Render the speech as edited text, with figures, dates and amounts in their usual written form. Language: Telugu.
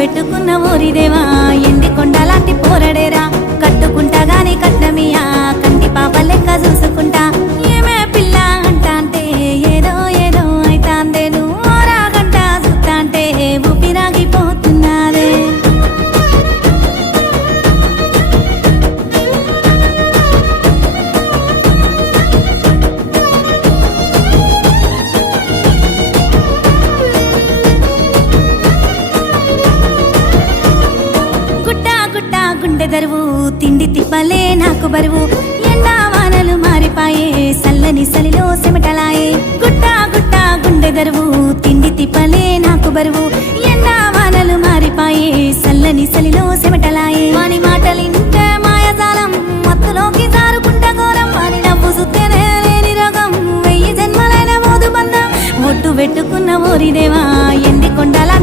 పెట్టుకున్న ఓరిదేవా ఎండి కొండలాంటి పోరడేరా కట్టుకుంటా గాని కట్నమియా కంటి పాప లెక్క చూసుకుంటా ఏమే పిల్ల అంటా అంటే ఏదో ఏదో అయితాందే నువ్వు రాగంట చూస్తా అంటే ఊపిరాగిపోతున్నాదే గుండె దరువు తిండి తిప్పలే నాకు బరువు ఎండా వానలు మారిపాయే సల్లని సలిలో సెమటలాయే గుట్టా గుట్టా గుండె దరువు తిండి తిప్పలే నాకు బరువు ఎండా వానలు మారిపాయే సల్లని సలిలో సెమటలాయే వాని మాటలింటే మాయజాలం మత్తులోకి జారుకుంట ఘోరం వాని నవ్వు సుత్తేనే లేని రోగం 1000 జన్మలైన మోదు బంధం ఒట్టు పెట్టుకున్న ఓరిదేవా ఎండి కొండలా